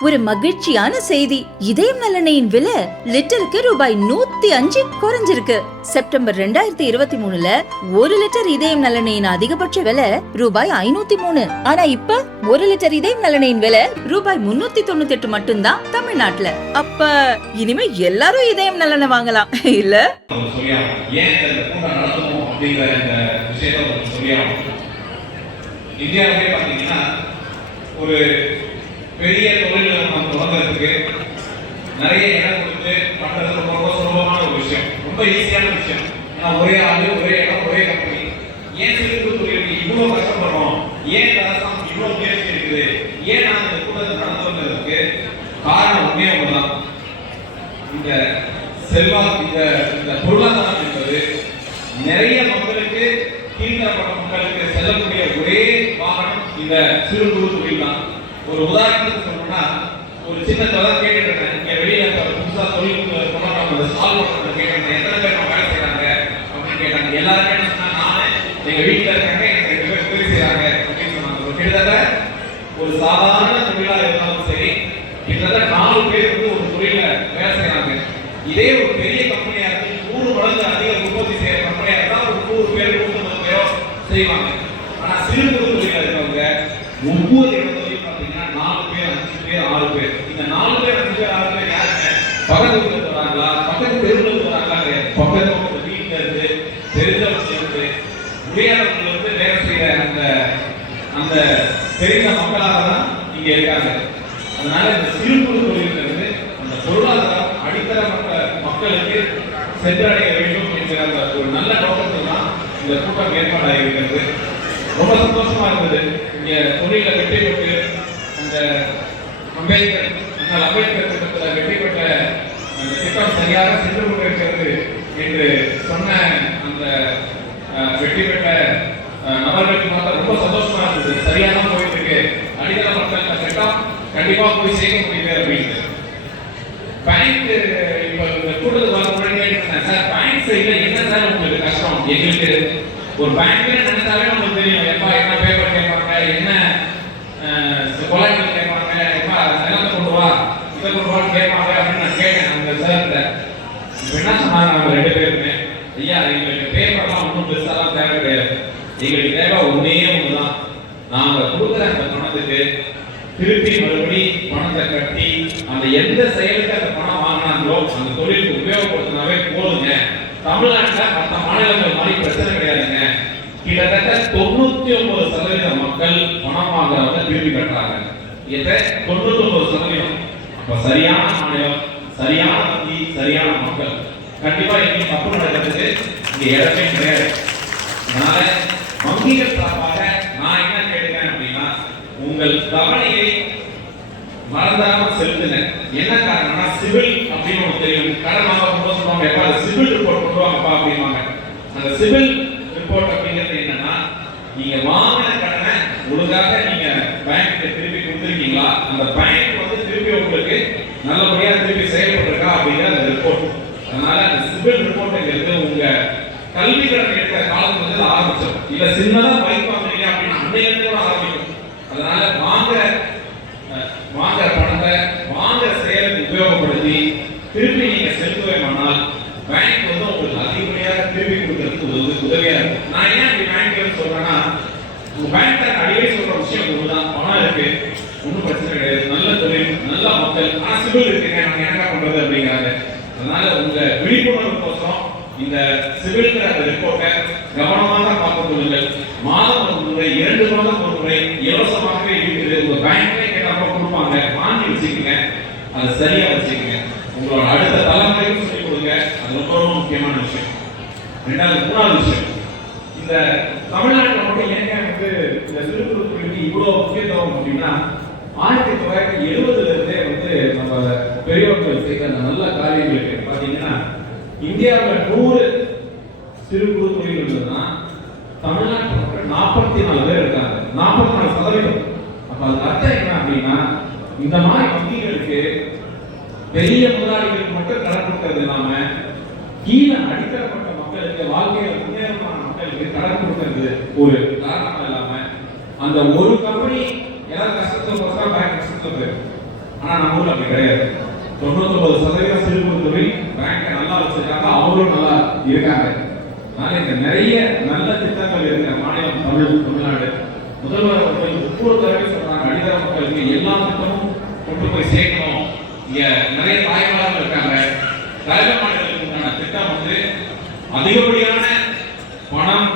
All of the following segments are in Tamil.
ஒரு மகிழ்ச்சியான செய்தி. இதயம் நல்லெண்ணெயின் விலை லிட்டருக்கு ரூபாய் 105 குறைஞ்சிருக்கு. செப்டம்பர் 2023ல 1 லிட்டர் இதயம் நல்லெண்ணெயின் அதிகபட்ச விலை ரூபாய் 503. ஆனா இப்ப 1 லிட்டர் இதயம் நல்லெண்ணெயின் விலை ரூபாய் 398 மட்டும்தான் தமிழ்நாட்டுல. அப்ப இனிமே எல்லாரும் இதயம் நல்லெண்ணெய் வாங்கலாம் இல்ல? இந்தியாவிலே பாத்தீங்கன்னா ஒரு பெரிய தொழில் நம்ம தொடங்குறதுக்கு நிறைய இடம் கொடுத்து பண்றது ரொம்ப சுலபமான ஒரு விஷயம், ரொம்ப ஈஸியான விஷயம். ஏன்னா ஒரே ஆளு, ஒரே இடம், ஒரே கம்பெனி. ஏன் சிறு குறு தொழிலுக்கு இவ்வளவு கஷ்டப்படுறோம்? ஏன் அரசாங்கம் இவ்வளவு முயற்சி இருக்குது? ஏன் நாங்கள் இந்த கூட்டத்தை நடத்துவதற்கு காரணம் ஒன்றே ஒன்றுதான். இந்த இந்த பொருளாதாரம் என்பது நிறைய மக்களுக்கு, கீழ்த்தரப்பட்ட மக்களுக்கு செல்லக்கூடிய ஒரே வாகனம் இந்த சிறு குறு தொழில் தான். ஒரு உதாரணத்துக்கு சொல்லணும்னா, ஒரு சின்ன தொடர் கேட்டுருக்கேன். இங்க வெளியில புதுசா தொழில் கொண்டாடுறாங்க, சால்வ் பண்றது கேட்டாங்க, எத்தனை பேர் நம்ம வேலை செய்யறாங்க அப்படின்னு கேட்டாங்க. எல்லாருமே என்ன சொன்னா, நானே எங்க வீட்டுல இருக்காங்க, எனக்கு 2 பேர் உதவி செய்யறாங்க அப்படின்னு சொன்னாங்க. கிட்டத்தட்ட ஒரு சாதாரண தொழிலா இருந்தாலும் சரி, கிட்டத்தட்ட 4 பேர் வந்து ஒரு தொழில வேலை செய்யறாங்க. இதே ஒரு பெரிய கம்பெனியா இருக்கு, 100 மடங்கு அதிக உற்பத்தி செய்யற கம்பெனியா இருந்தா ஒரு 100 பேர் 150 பேரோ செய்வாங்க. ஆனா சிறு குறு தொழிலா இருக்கவங்க ஒவ்வொரு இடத்துலையும் பாத்தீங்கன்னா 4 பேர் 5 பேர் 6 பேர். இந்த 4 பேர் 5 பேர் 6 பேர் யாருங்க? பக்கத்து வீட்டுல வராங்களா, பக்கத்து தெருவுல வராங்களா? பக்கத்து வீட்டுல இருந்து, தெரிஞ்சவங்க இருந்து, முடியாதவங்க வந்து வேலை செய்யற அந்த தெரிந்த மக்களாக தான் இங்க இருக்காங்க. அதனால இந்த சிறு குறு தொழிலிருந்து அந்த பொருளாதாரம் அடித்தர மக்களுக்கு சென்றடைய வேண்டும் என்கிற அந்த ஒரு நல்ல நோக்கத்தில் தான் இந்த கூட்டம் ஏற்பாடாக இருக்கிறது. ரொம்ப சந்தோஷமா இருந்தது. இங்க தொழில வெற்றி பெற்று அந்த அம்பேத்கர் திட்டத்தில் வெற்றி பெற்ற அந்த திட்டம் சரியாக சென்று கொண்டிருக்கிறது என்று சொன்ன அந்த வெற்றி பெற்ற நபர்களுக்கு பார்த்தா ரொம்ப சந்தோஷமா இருந்தது. சரியான போயிட்டு இருக்கு, அடித்தள மக்கள் அந்த திட்டம் கண்டிப்பா போய் சேர்க்க முடியுது அப்படின்னு. பேங்க் இப்ப இந்த கூட்டத்துக்கு வர முன்னாடி சார், பேங்க் சைட்ல என்ன சார் உங்களுக்கு கஷ்டம்? எங்களுக்கு ஒரு பேங்க் நினைச்சாலே நமக்கு தெரியும், எப்பா என்ன பேப்பர் கேட்பாங்க, என்ன கொலாய்கள் கேட்பாங்க, எப்பா நிலத்தை கொண்டு வா, இதை கொண்டு வான்னு கேட்பாங்க அப்படின்னு நான் கேட்டேன் அந்த சார்கிட்ட. இப்போ என்ன சொன்னாங்க நம்ம 2 பேருமே, ஐயா எங்களுக்கு பேப்பர்லாம் ஒன்றும் பெருசாலாம் தேவை கிடையாது, எங்களுக்கு தேவை ஒன்னே ஒண்ணுதான். நாங்க கொடுக்குற அந்த பணத்துக்கு திருப்பி மறுபடி பணத்தை கட்டி அந்த எந்த செயலுக்கு அந்த பணம் வாங்கினாங்களோ அந்த தொழிலுக்கு உபயோகப்படுத்தினாவே போதுங்க. தமிழ்நாட்டில் மற்ற மாநிலங்கள் மாதிரி பிரச்சனை கிடையாதுங்க. கிட்டத்தட்ட 99% மக்கள் பணம் வாங்குறவங்க திருப்பி கட்டுறாங்க. இதை 99%. அப்ப சரியான மாநிலம், சரியான வங்கி, சரியான மக்கள். கண்டிப்பா எங்கேயும் தப்பு நடக்கிறதுக்கு இங்க இடமே கிடையாது. அதனால வங்கிகள் சார்பாக நான் என்ன கேட்கிறேன் அப்படின்னா, உங்கள் கவனையை மறந்தாம செலுத்துங்க. என்ன காரணம்னா, சிவில் அப்படின்னு ஒன்று தெரியும். கடன் வாங்க போது சொல்லுவாங்க, எப்பா சிவில் ரிப்போர்ட் கொண்டு வாங்கப்பா அப்படிம்பாங்க. அந்த சிவில் ரிப்போர்ட் அப்படிங்கிறது என்னன்னா, நீங்க வாங்கின கடனை ஒழுங்காக நீங்க பேங்க்கு திருப்பி கொடுத்துருக்கீங்களா, அந்த பேங்க் வந்து திருப்பி உங்களுக்கு நல்லபடியா திருப்பி செயல்பட்டிருக்கா அப்படிங்கிற அந்த ரிப்போர்ட். அதனால அந்த சிவில் ரிப்போர்ட்ங்கிறது உங்க கல்வி கடன் எடுத்த காலத்துல ஆரம்பிச்சோம், இல்ல சின்னதா பைக் வாங்குறீங்க அப்படின்னா அன்னையில கூட ஆரம்பிக்கும். அதனால வாங்குற பணத்தை வாங்குற செயலுக்கு உபயோகப்படுத்தி திருப்பி நீங்க செலுத்துவேமானால் பேங்க் வந்து உங்களுக்கு அதிகப்படியாக திருப்பி கொடுக்கறதுக்கு உதவியா இருக்கும். நான் ஏன் இப்படி பேங்க் சொல்றேன்னா, உங்க பேங்க்ல அடிக்கடி சொல்ற விஷயம் ஒண்ணுதான், பணம் இருக்கு, ஒன்றும் பிரச்சனை கிடையாது, நல்ல தொழில், நல்ல மக்கள், ஆனா சிவில் இருக்குங்க, நாங்க என்ன பண்றது அப்படிங்கிறாங்க. அதனால உங்க விழிப்புணர்வு கோசம் இந்த சிவில்ங்கிற அந்த ரிப்போர்ட்டை கவனமாக பார்த்துக் கொள்ளுங்கள். மாதம் ஒரு முறை, 2 மாதம் ஒரு முறை இலவசமாகவே இருக்குது. உங்க பேங்க்ல கேட்டாப்ப கொடுப்பாங்க, வாங்கி வச்சுக்கோங்க, அதை சரியா வச்சுக்கோங்க. உங்களோட அடுத்த தலைமுறைக்கும் சொல்லிக் கொடுங்க. அது ரொம்ப ரொம்ப முக்கியமான விஷயம். 3வது விஷயம், இந்த தமிழ்நாட்டில் மட்டும் ஏங்க வந்து இந்த சிறு குறு தொழிலுக்கு இவ்வளவு முக்கியத்துவம் அப்படின்னா, 1970ல இருந்தே வந்து நம்ம பெரியவர்கள் செய்த அந்த நல்ல காரியங்களுக்கு பாத்தீங்கன்னா, இந்தியாவில் 100 சிறு குறு தொழில் இருந்ததுன்னா தமிழ்நாட்டில் மக்கள் 44 பேர் இருக்காங்க. 44%. அப்ப அதுக்கு அர்த்தம் என்ன அப்படின்னா, இந்த மாதிரி வங்கிகளுக்கு பெரிய முதலாளிகளுக்கு மட்டும் கடன் கொடுக்கறது இல்லாம கீழே அடித்தரப்பட்ட மக்களுக்கு, வாழ்க்கையில முன்னேறமான மக்களுக்கு கடன் கொடுக்கறது ஒரு காரணம் இல்லாம, அந்த ஒரு கம்பெனி ஏதாவது கஷ்டத்துல போறதா பேங்க் கஷ்டத்துல போயிடும். ஆனா நம்ம ஊர்ல அப்படி கிடையாது. 99% சிறு குறு தொழில் பேங்க் நல்லா வச்சிருக்காங்க, அவங்களும் நல்லா இருக்காங்க. அதனால இந்த நிறைய நல்ல திட்டங்கள் இருக்கிற மாநிலம் தமிழ்நாடு. முதல்வர் அவர்கள் ஒவ்வொரு தடவையும் சொல்றாங்க, அடித்தர மக்களுக்கு எல்லா திட்டமும் கொண்டு போய் சேர்க்கணும். இங்க நிறைய தாய்மார்கள் இருக்காங்க. தாய்மார் மாநிலங்களுக்கு உண்டான திட்டம் வந்து அதிகப்படியான பணம்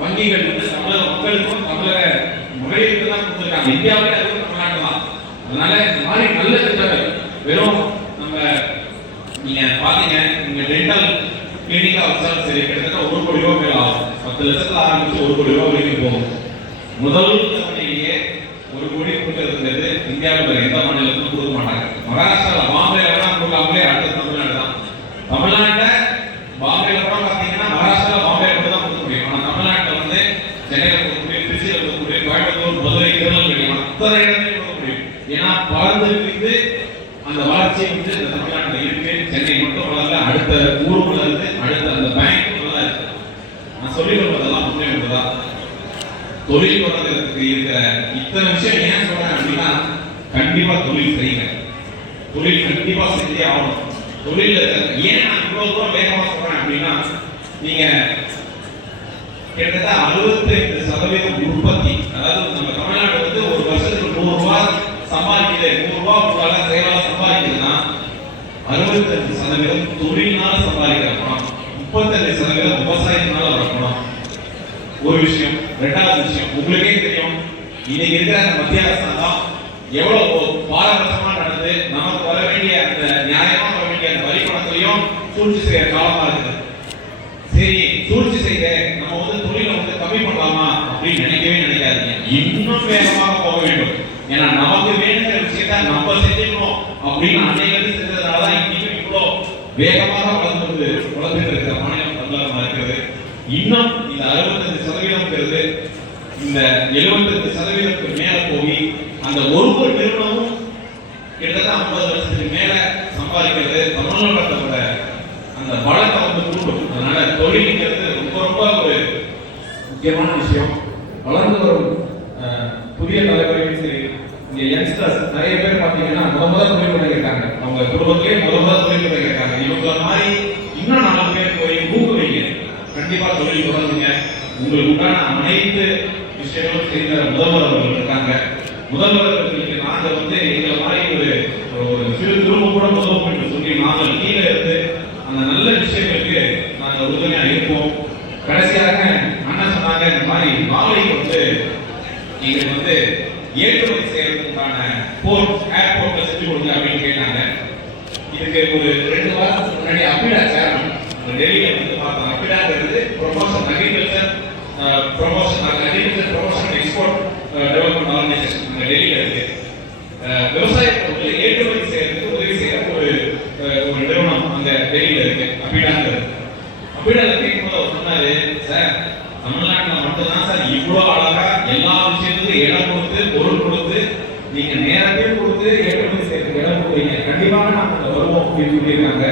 வங்கிகள் வந்து தமிழக மக்களுக்கும் தமிழக மகளிருக்கு தான் கொடுத்துருக்காங்க. இந்தியாவிலே அதுவும் தமிழ்நாடு தான். அதனால இந்த மாதிரி நல்ல திட்டங்கள் வெறும் நம்ம நீங்க பாத்தீங்க, நீங்க டென்டல் கிளினிக்கா வச்சாலும் சரி, கிட்டத்தட்ட 1 கோடி ரூபாய் மேல ஆகும். 10 லட்சத்துல ஆரம்பிச்சு 1 கோடி ரூபாய் வரைக்கும் போகும். முதல் தவணையிலேயே 1 கோடி கொடுக்கறதுங்கிறது இந்தியாவில் வேற எந்த மாநிலத்திலும் கொடுக்க மாட்டாங்க. மகாராஷ்டிரால பாம்பேல வேணா கொடுக்காமலே அடுத்த தமிழ்நாடு தான். தமிழ்நாட்டை பாம்பேல கூட பாத்தீங்கன்னா மகாராஷ்டிரால பாம்பேல கூட தான் கொடுக்க முடியும். ஆனா தமிழ்நாட்டில் வந்து சென்னையில கொடுக்க முடியும், திருச்சியில கொடுக்க முடியும், கோயம்புத்தூர், மதுரை, திருநெல்வேலி அத்தனை இடத்துலையும் கொடுக்க முடியும். ஏன்னா பறந்துருக்கு அந்த வளர்ச்சி வந்து இந்த தமிழ்நாட்டில் இருக்கு. சென்னை மட்டும் வளரல, அடுத்த ஊருக்குள்ள இருந்து அடுத்த அந்த பேங்க் நல்லா இருக்கு. நான் சொல்லிக் கொள்வதெல்லாம் உண்மை என்பதா தொழில் தொடங்குறதுக்கு இருக்கிற இத்தனை விஷயம் ஏன் சொல்றேன் அப்படின்னா, கண்டிப்பா தொழில் செய்யுங்க. தொழில் கண்டிப்பா செஞ்சே ஆகணும். தொழில் ஏன் நான் இவ்வளவு தூரம் வேகமா சொல்றேன் அப்படின்னா, நீங்க கிட்டத்தட்ட 65% உற்பத்தி, அதாவது நம்ம தமிழ்நாடு வந்து ஒரு வருஷத்துக்கு 100 ரூபாய் சம்பாதிக்குது, 100 ரூபாய் உங்களால செயலால சம்பாதிக்குதுன்னா 65% தொழில்னால சம்பாதிக்கிற பணம், 35% விவசாயத்தினால வர பணம். ஒரு விஷயம். ரெண்டாவது விஷயம், உங்களுக்கே தெரியும், இன்னைக்கு இருக்கிற அந்த மத்திய அரசாங்கம் எவ்வளவு பாரபட்சமா நடந்து நமக்கு வர வேண்டிய அந்த நியாயமா வர வேண்டிய அந்த வரி பணத்தையும் சூழ்ச்சி செய்யற காலமா இருக்குது. சரி, சூழ்ச்சி செய்ய நம்ம வந்து தொழிலை வந்து கம்மி பண்ணலாமா அப்படின்னு நினைக்கவே நினைக்காதீங்க. இன்னும் வேகமாக போக வேண்டும். ஏன்னா நமக்கு வேணுங்கிற விஷயத்த நம்ம செஞ்சுக்கணும் அப்படின்னு அன்னைக்கு செஞ்சதுனாலதான் இன்னைக்கு இவ்வளோ வேகமாக வளர்ந்துட்டு இருக்கிற மாநிலம் தமிழகமா இருக்கிறது. இன்னும் இந்த 65% இந்த 75% மேல போய் அந்த ஒரு நிறுவனமும் கிட்டத்தட்ட 50 லட்சத்துக்கு மேல சம்பாதிக்கிறது தமிழ்நாட்டோட அந்த வளத்தை வந்து கூட்டும். அதனால தொழில்ங்கிறது ரொம்ப ரொம்ப ஒரு முக்கியமான விஷயம். வளர்ந்து வரும் புதிய தலைமுறையும் சரி, இங்க யங்ஸ்டர்ஸ் நிறைய பேர் பாத்தீங்கன்னா முதல் தொழில் தொடங்கியிருக்காங்க. அவங்க குடும்பத்திலேயே முதல் தொழில் தொடங்கியிருக்காங்க. இவங்க மாதிரி இன்னும் 4 பேர் போய் ஊக்குவிங்க. கண்டிப்பா தொழில் தொடங்குங்க. உங்களுக்கு உண்டான அனைத்து விஷயங்களும் செய்த முதல்வர் அவர்கள் இருக்காங்க. முதல்வர்களுக்கு நாங்க வந்து எங்களை மாதிரி ஒரு சிறு குடும்பம் கூட முதல்வர் என்று சொல்லி நாங்கள் கீழே இருந்து அந்த நல்ல விஷயங்களுக்கு நாங்கள் உறுதுணையா இருப்போம். கடைசியாக அண்ணன் சொன்னாங்க, இந்த மாதிரி நாளைக்கு வந்து எங்களுக்கு வந்து ஏற்றுமதி செய்யறதுக்கான ஏர்போர்ட்ல செஞ்சு கொடுங்க அப்படின்னு கேட்டாங்க. இதுக்கு ஒரு 2 வாரத்துக்கு முன்னாடி அப்பிடா சேர்மன் டெல்லியில வந்து பார்த்தோம். அப்பிடாங்கிறது promotion agriculture promotion export development organisation அங்க டெல்லியில இருக்கு. விவசாயத்தை வந்து ஏற்றுமதி செய்யறதுக்கு உதவி செய்யற ஒரு நிறுவனம் அங்க டெல்லியில இருக்கு, அப்பிடாங்கிறது. அப்பிடால கேட்கும்போது அவர் சொன்னாரு, சார் தமிழ்நாட்டில் மட்டும்தான் சார் இவ்வளோ அழகா எல்லா விஷயத்துக்கும் இடம் கொடுத்து பொருள் கொடுத்து நீங்க நேரத்தை கொடுத்து ஏற்றுமதி செய்யறதுக்கு இடம் கொடுக்குறீங்க. கண்டிப்பாக நாங்கள் வருவோம் அப்படின்னு சொல்லியிருக்காங்க.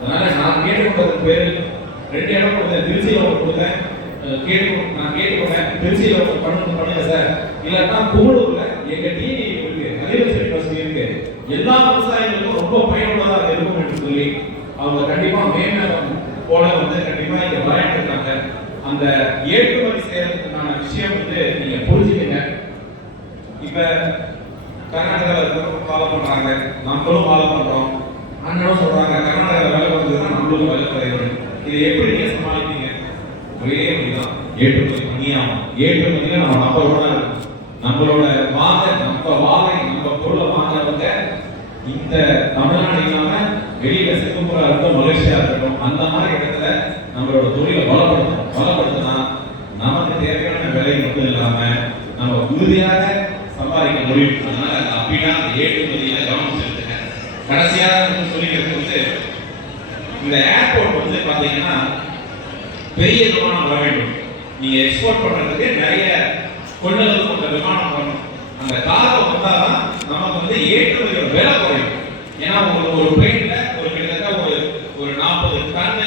அதனால நான் கேட்டுக்கொண்டதுக்கு பேரு 2 இடம் கொடுத்தேன். திருச்சியில ஒரு கொடுத்தேன், நான் கேட்டுக்கொண்டேன் திருச்சியில ஒரு பண்ணுங்க சார். இல்லாட்டா புகழூர்ல எங்க டிவி இருக்கு, அக்ரிகல்ச்சர் யூனிவர்சிட்டி இருக்கு, எல்லா விவசாயிகளுக்கும் ரொம்ப பயனுள்ளதாக இருக்கும் என்று சொல்லி அவங்க கண்டிப்பா மேம்பேரம் போல வந்து கண்டிப்பா இங்க விளையாண்டுருக்காங்க. அந்த ஏற்றுமதி செய்யறதுக்கான விஷயம் வந்து நீங்க புரிஞ்சுக்கங்க. இப்ப கர்நாடகாவில் ஃபாலோ பண்றாங்க, நம்மளும் ஃபாலோ பண்றோம். அண்ணனும் சொல்றாங்க கர்நாடகாவில் வேலை வந்ததுன்னா நம்மளும் வேலை குறையும். இதை எப்படி நீங்க சமாளிப்பீங்க? ஒரே வழிதான், ஏற்றுமதி பண்ணியாகும். ஏற்றுமதியில நம்ம நம்மளோட நம்ம பொருளை வாங்குறவங்க இந்த தமிழ்நாடு இல்லாம வெளியில சிங்கப்பூரா இருக்கட்டும், மலேசியா இருக்கட்டும், அந்த மாதிரி இடத்துல நம்மளோட தொழிலை பலப்படுத்தினா நமக்கு தேவையான விலை மட்டும் இல்லாம நம்ம உறுதியாக சம்பாதிக்க முடியும். அதனால அப்படின்னா ஏற்றுமதியில கவனம் செலுத்துங்க. கடைசியா சொல்லிக்கிறது வந்து இந்த ஏர்போர்ட் வந்து பாத்தீங்கன்னா பெரிய விமானம் வர வேண்டும். நீங்க எக்ஸ்போர்ட் பண்றதுக்கு நிறைய கொள்ளளவு கொண்ட விமானம் வரணும். அந்த காலம் வந்தாதான் நமக்கு வந்து ஏற்றுமதியோட விலை குறையும். ஏன்னா உங்களுக்கு ஒரு பிளேன்ல ஒரு கிட்டத்தட்ட ஒரு 40 டன்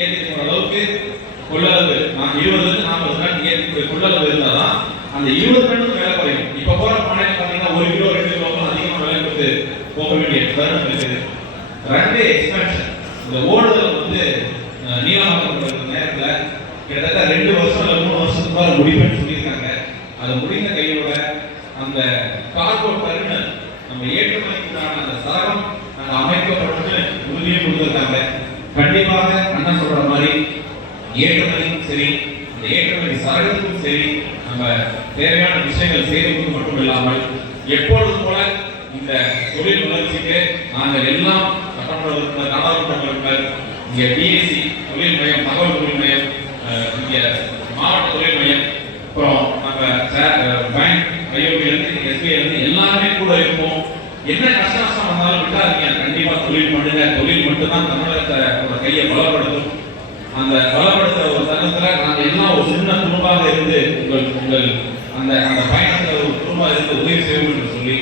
ஏற்றிக்கிற அளவுக்கு கொள்ளளவு, 20 40 டன் ஏற்றிக்கிற கொள்ளளவு இருந்தாதான் அந்த 20 டன்னுக்கு விலை குறையும். இப்ப போற மாநிலம் பாத்தீங்கன்னா 1 கிலோ 2 கிலோ அதிகமா விலை கொடுத்து போக வேண்டிய தருணம் இருக்குது. ரன்வே எக்ஸ்பென்ஷன் இந்த ஓடுதல் வந்து நீளமாக்கப்படுற நேரத்தில் கிட்டத்தட்ட 2 வருஷம் இல்லை 3 வருஷத்துக்கு மேலே முடிவுன்னு சொல்லியிருக்காங்க. அது முடிந்த கையோட அந்த கார்கோ டெர்மினல் நம்ம ஏற்றுமதிக்கான அந்த சரகம் நாங்கள் அமைக்கப்பட்டு உறுதியை கொடுத்துருக்காங்க. கண்டிப்பாக அண்ணன் சொல்ற மாதிரி ஏற்றுமதிக்கும் சரி, இந்த ஏற்றுமதி சரகத்துக்கும் சரி, நம்ம தேவையான விஷயங்கள் செய்வதற்கு மட்டும் இல்லாமல் எப்பொழுதும் போல இந்த தொழில் வளர்ச்சிக்கு நாங்கள் எல்லாம் சட்டமன்ற நாடாளுமன்ற இங்கே பிஎஸ்சி தொழில் மையம், தகவல் தொழில் மையம், இங்கே மாவட்ட தொழில் மையம், அப்புறம் நம்ம பேங்க் ஐஓபியிலிருந்து எஸ்பிஐலேருந்து எல்லாருமே கூட இருப்போம். என்ன கஷ்ட நஷ்டம் வந்தாலும் விட்டாதீங்க, கண்டிப்பாக தொழில் பண்ணுங்க. தொழில் மட்டும்தான் தமிழகத்தோட கையை பலப்படுத்தும். அந்த பலப்படுத்துற ஒரு தருணத்தில் நாங்கள் எல்லாம் ஒரு சின்ன குடும்பமாக இருந்து உங்கள் அந்த அந்த பயணத்தில் ஒரு குடும்பமாக இருந்து உதவி செய்வோம் என்று சொல்லி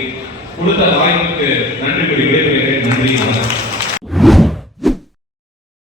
கொடுத்த வாய்ப்புக்கு நன்றி கூறி விடைபெறுகிறேன். நன்றி.